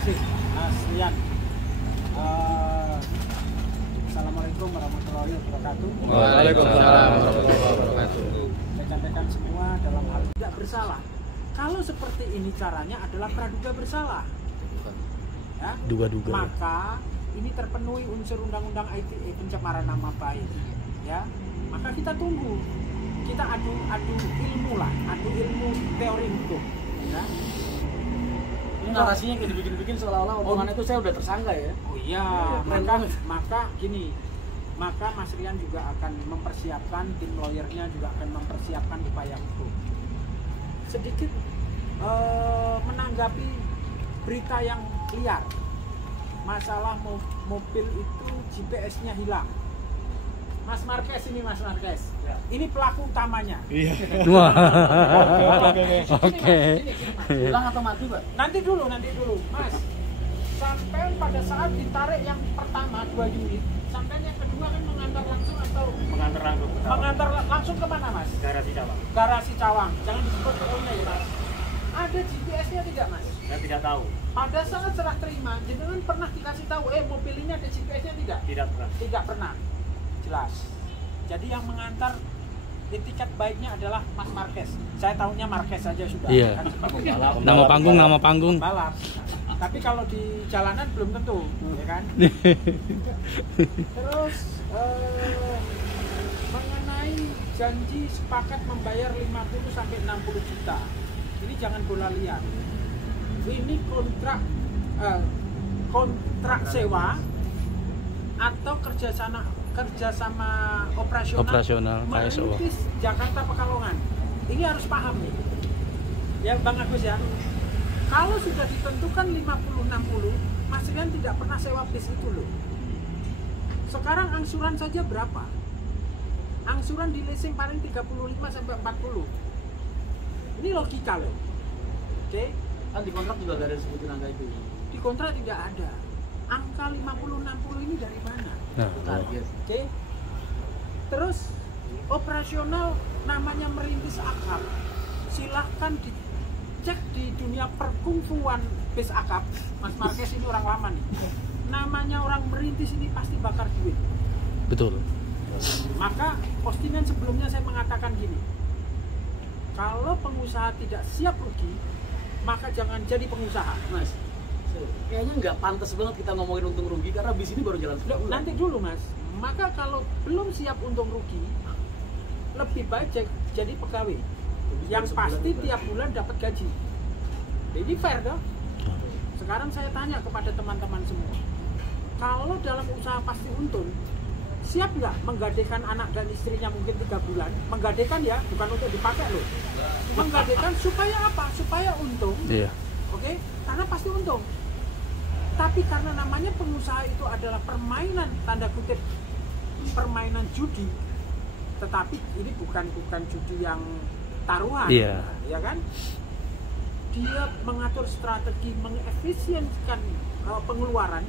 kasih Mas Rian. Assalamualaikum warahmatullahi wabarakatuh. Waalaikumsalam warahmatullahi wabarakatuh. Rekan-rekan semua, dalam hal tidak bersalah. Kalau seperti ini caranya adalah praduga bersalah. Ya? Duga-duga. Maka ini terpenuhi unsur undang-undang ITE pencemaran nama baik. Ya, maka kita tunggu. Kita adu ilmu lah, adu ilmu teori hukum. Ya. Ini narasinya kayak dibikin-bikin seolah-olah omongan itu saya udah tersangka ya. Oh iya, maka gini, maka Mas Rian juga akan mempersiapkan, tim lawyernya juga akan mempersiapkan upaya hukum. Sedikit menanggapi berita yang liar, masalah mobil itu GPS-nya hilang. Mas Marquez ini, Mas Marquez, ini pelaku utamanya. Iya. Wah. Oke. Hilang atau mati, Pak? Nanti dulu, Mas. Sampai pada saat ditarik yang pertama 2 unit, sampai yang kedua kan mengantar langsung atau mengantar langsung ke mana, Mas? Garasi Cawang. Jangan disebut PO-nya ya, Mas. Ada GPS-nya tidak, Mas? Saya tidak tahu. Pada saat serah terima, jenengan pernah dikasih tahu, mobil ini ada GPS-nya tidak? Tidak pernah. Jelas. Jadi yang mengantar etiket baiknya adalah Mas Marquez. Saya tahunya Marquez saja sudah. Iya. Kan, Nama panggung. balap. Tapi kalau di jalanan belum tentu, ya kan? Terus mengenai janji sepakat membayar 50 sampai 60 juta. Ini jangan bola liar. Ini kontrak sewa atau kerjasama operasional KSO. merintis Jakarta Pekalongan. Ini harus paham nih. Ya Bang Agus ya. Kalau sudah ditentukan 50-60, Mas Rian tidak pernah sewa bis itu loh. Sekarang angsuran saja berapa? Angsuran di leasing paling 35 sampai 40. Ini logika loh. Oke? Kan di kontrak juga gak ada disebutin angka itu. Di kontrak tidak ada. Angka 50-60 ini dari mana? Oke? Terus operasional namanya merintis akap. Silahkan dicek di dunia perkungfuan bis akap. Mas Marquez ini orang lama nih. Namanya orang merintis ini pasti bakar duit. Betul. Maka postingan sebelumnya saya mengatakan gini, kalau pengusaha tidak siap rugi, maka jangan jadi pengusaha. Mas, kayaknya nggak pantas banget kita ngomongin untung rugi karena bis ini baru jalan sebulan. Nanti dulu Mas, maka kalau belum siap untung rugi, lebih baik jadi pegawai yang pasti tiap bulan dapat gaji. Ini fair dong. Sekarang saya tanya kepada teman-teman semua, kalau dalam usaha pasti untung, siap nggak menggadaikan anak dan istrinya mungkin 3 bulan? Menggadaikan ya, bukan untuk dipakai loh. Menggadaikan supaya apa? Supaya untung. Iya. Oke? Karena pasti untung. Tapi karena namanya pengusaha itu adalah permainan, tanda kutip, permainan judi. Tetapi ini bukan judi yang taruhan. Iya. Ya kan? Dia mengatur strategi, mengefisienkan pengeluaran,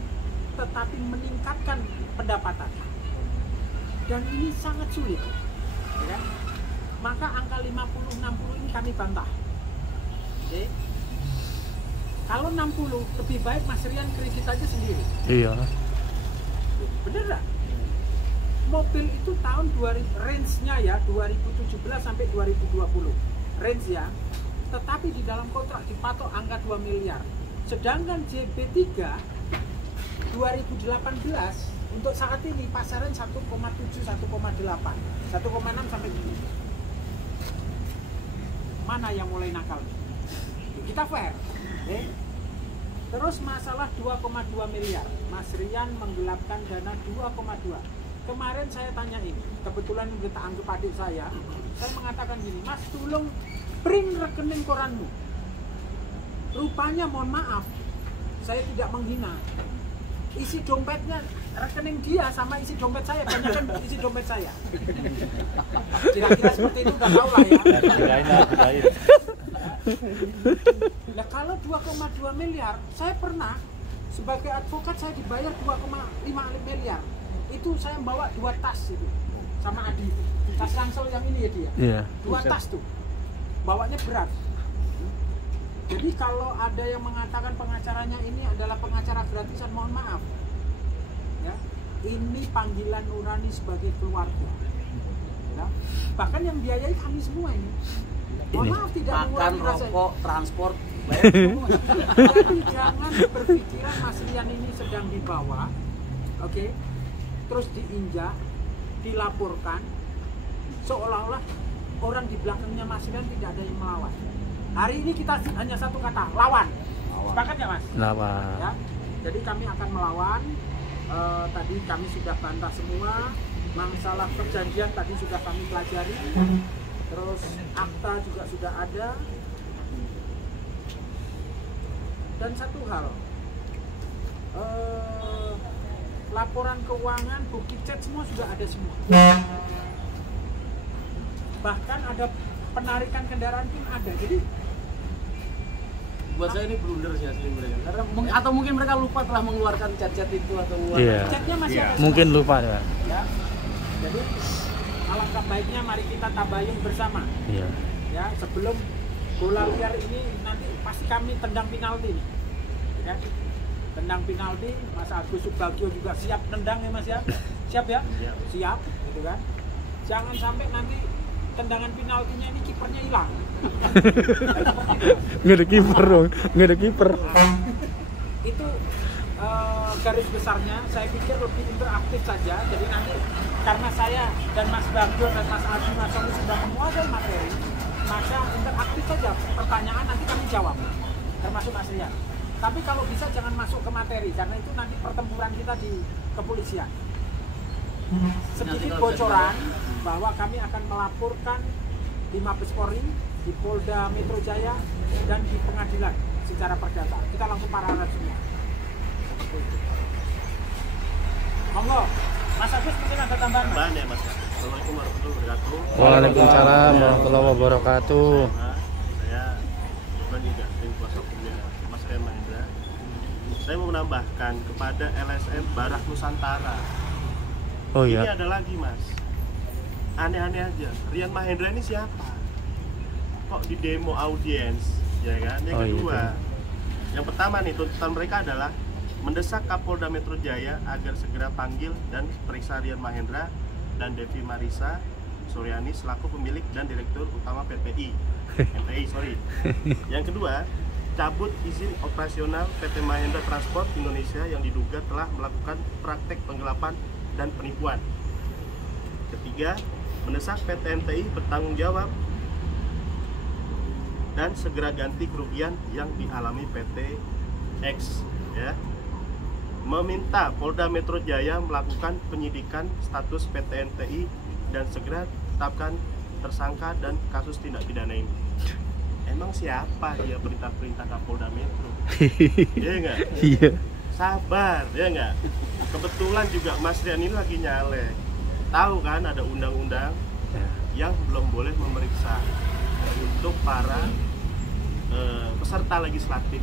tetapi meningkatkan pendapatan. Dan ini sangat sulit, ya kan? Maka angka 50-60 ini kami bantah. Oke? Kalau 60 lebih baik Mas Rian kredit aja sendiri. Iya. Bener nggak? Mobil itu tahun 2000, range-nya ya 2017 sampai 2020 range ya. Tetapi di dalam kontrak dipatok angka 2 miliar. Sedangkan JB3 2018 untuk saat ini pasaran 1,7, 1,8, 1,6 sampai 7. Mana yang mulai nakal? Kita fair. Okay? Terus masalah 2,2 miliar. Mas Rian menggelapkan dana 2,2. Kemarin saya tanyain, kebetulan kita anggap adik saya mengatakan gini, Mas tolong print rekening koranmu. Rupanya mohon maaf, saya tidak menghina. Isi dompetnya rekening dia sama isi dompet saya, banyak kan isi dompet saya. Kira-kira seperti itu udah tahu lah ya. Nah kalau 2,2 miliar, saya pernah sebagai advokat saya dibayar 2,5 miliar. Itu saya bawa 2 tas itu sama Adi, tas ransel yang ini ya dia. Iya. 2 tas tuh, bawanya berat. Jadi kalau ada yang mengatakan pengacaranya ini adalah pengacara gratisan, mohon maaf. Ya, ini panggilan nurani sebagai keluarga. Ya. Bahkan yang biayai kami semua ini. Mohon maaf, tidak Makan, mengurangi rasa. rokok, transport, Jadi jangan berpikiran Mas Rian ini sedang dibawa, oke, terus diinjak, dilaporkan, seolah-olah orang di belakangnya Mas Rian tidak ada yang melawan. Hari ini kita hanya satu kata, lawan. Sepakat ya Mas? Lawan. Ya, jadi kami akan melawan. Tadi kami sudah bantah semua. Masalah perjanjian tadi sudah kami pelajari. Terus akta juga sudah ada. Dan satu hal, laporan keuangan, bukti chat semua sudah ada semua. Bahkan ada penarikan kendaraan pun ada. Jadi buat saya ini blunder sih asli mereka. Karena atau mungkin mereka lupa telah mengeluarkan chat-chat itu atau Iya. chatnya masih ada. Mungkin lupa ya. Ya. Jadi alangkah baiknya mari kita tabayun bersama. Iya. Ya, sebelum bola liar ini nanti pasti kami tendang penalti. Ya. Tendang penalti, Mas Agus Subagio juga siap tendang ya Mas ya. Siap ya? Siap, gitu kan. Jangan sampai nanti tendangan penaltinya ini kipernya hilang. Nggak ada kiper dong, nggak ada kiper. Itu garis besarnya saya pikir lebih interaktif saja. Jadi nanti karena saya dan Mas Bagio dan Mas Adi, Mas Sony sudah menguasai materi, maka interaktif saja, pertanyaan nanti kami jawab, termasuk Mas Rian. Tapi kalau bisa jangan masuk ke materi, karena itu nanti pertempuran kita di kepolisian. Sedikit bocoran bahwa kami akan melaporkan di Mabes Polri, di Polda Metro Jaya, dan di pengadilan secara perdata. Kita langsung paralel semua. Seperti itu. Monggo, Mas Agus mungkin ada tambahan? Tambahan ya Mas. Assalamualaikum warahmatullahi wabarakatuh. Waalaikumsalam warahmatullahi wabarakatuh. Saya kebetulan juga tim kuasa hukumnya Mas Rian Mahendra. Saya mau menambahkan kepada LSM Barak Nusantara. Oh Ini iya. ada lagi Mas. Aneh-aneh aja. Rian Mahendra ini siapa? Kok di demo audiens, ya kan? Yang Oh, kedua, iya. yang pertama nih tuntutan mereka adalah mendesak Kapolda Metro Jaya agar segera panggil dan periksa Rian Mahendra dan Devi Marisa Suryani selaku pemilik dan direktur utama MTI, sorry. Yang kedua, cabut izin operasional PT Mahendra Transport Indonesia yang diduga telah melakukan praktek penggelapan dan penipuan. Ketiga, mendesak PT MTI bertanggung jawab dan segera ganti kerugian yang dialami PT X, ya. Meminta Polda Metro Jaya melakukan penyidikan status PT MTI dan segera tetapkan tersangka dan kasus tindak pidana ini. Emang siapa dia perintah-perintah Kapolda Metro? Iya enggak? Iya. Sabar, ya enggak? Kebetulan juga Mas Rian ini lagi nyalek. Tahu kan ada undang-undang yang belum boleh memeriksa untuk para peserta legislatif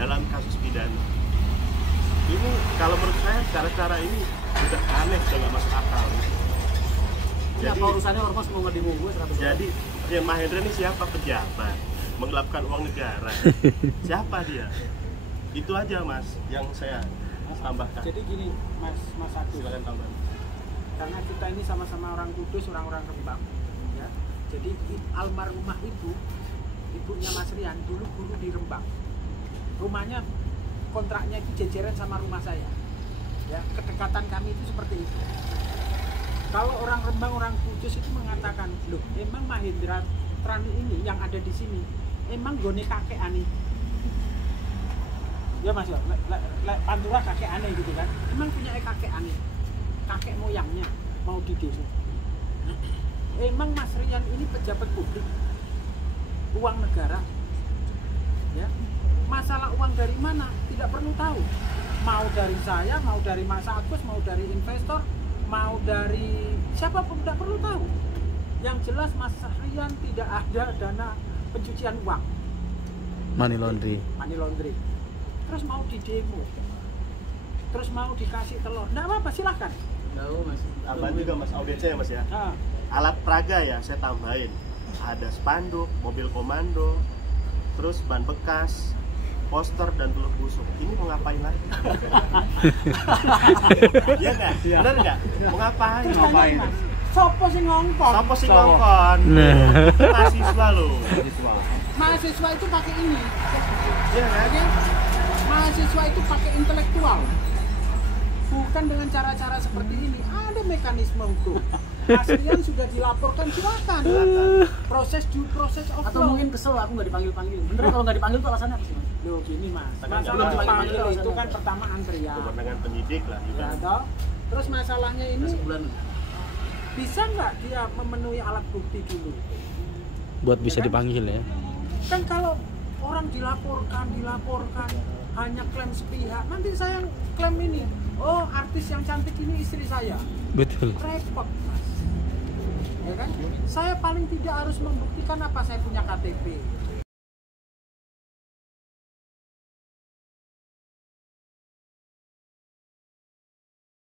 dalam kasus pidana. Ini kalau menurut saya cara-cara ini udah aneh, sudah nggak masuk akal. Jadi apa urusannya ormas mau ngedemo gue 100 orang? Jadi Rian Mahendra ini siapa? Pejabat menggelapkan uang negara. Siapa dia? Itu aja Mas yang saya tambahkan. Jadi gini, Mas Agus. Silakan tambah. Karena kita ini sama-sama orang Kudus, orang-orang Rembang, ya. Jadi almarhumah ibunya Mas Rian dulu guru di Rembang. Rumahnya kontraknya itu jejeran sama rumah saya. Ya, kedekatan kami itu seperti itu. Kalau orang Rembang, orang Kudus itu mengatakan, loh, emang Mahendra Trani ini yang ada di sini, emang gone kakek aneh. Ya Mas, Pantura kakek aneh gitu kan. Emang punya kakek aneh. Kakek moyangnya mau di desa. Emang Mas Rian ini pejabat publik, uang negara, ya. Masalah uang dari mana tidak perlu tahu. Mau dari saya, mau dari Mas Agus, mau dari investor, mau dari siapapun tidak perlu tahu. Yang jelas Mas Rian tidak ada dana pencucian uang, Money laundry. money laundry. Terus mau di demo, terus mau dikasih telur, nggak apa-apa, silahkan. Tahu Mas. Tambahan juga Mas audiensnya ya Mas ya. Nah, Alat peraga ya saya tambahin. Ada spanduk, mobil komando, terus ban bekas, poster dan telur busuk. Ini mau ngapain lagi? Iya nggak? Iya. Bener nggak? Mau ngapain? Terus tanya, Mas, sopo sing ngongkon? Sopo sih ngongkon? Nah. Mahasiswa loh. Mahasiswa itu pakai ini. Iya kan? Ya, mahasiswa itu pakai intelektual. Bukan dengan cara-cara seperti ini. Ada mekanisme hukum. Aslian sudah dilaporkan, silakan. Proses due process of Atau law. mungkin kesel aku nggak dipanggil-panggil. Bener kalau nggak dipanggil tuh alasannya apa sih, Mas? Loh gini Mas, Kan masalah belum dipanggil dipanggil itu kan alasannya. pertama antrian. Kewenangan penyidik lah juga. Ya, toh? Terus masalahnya ini Sebulan. bisa nggak dia memenuhi alat bukti dulu? Buat bisa Ya kan? dipanggil ya. Kan kalau orang dilaporkan hanya klaim sepihak, nanti saya klaim ini, oh artis yang cantik ini istri saya, Betul. repot Mas, ya kan? Saya paling tidak harus membuktikan apa, saya punya KTP,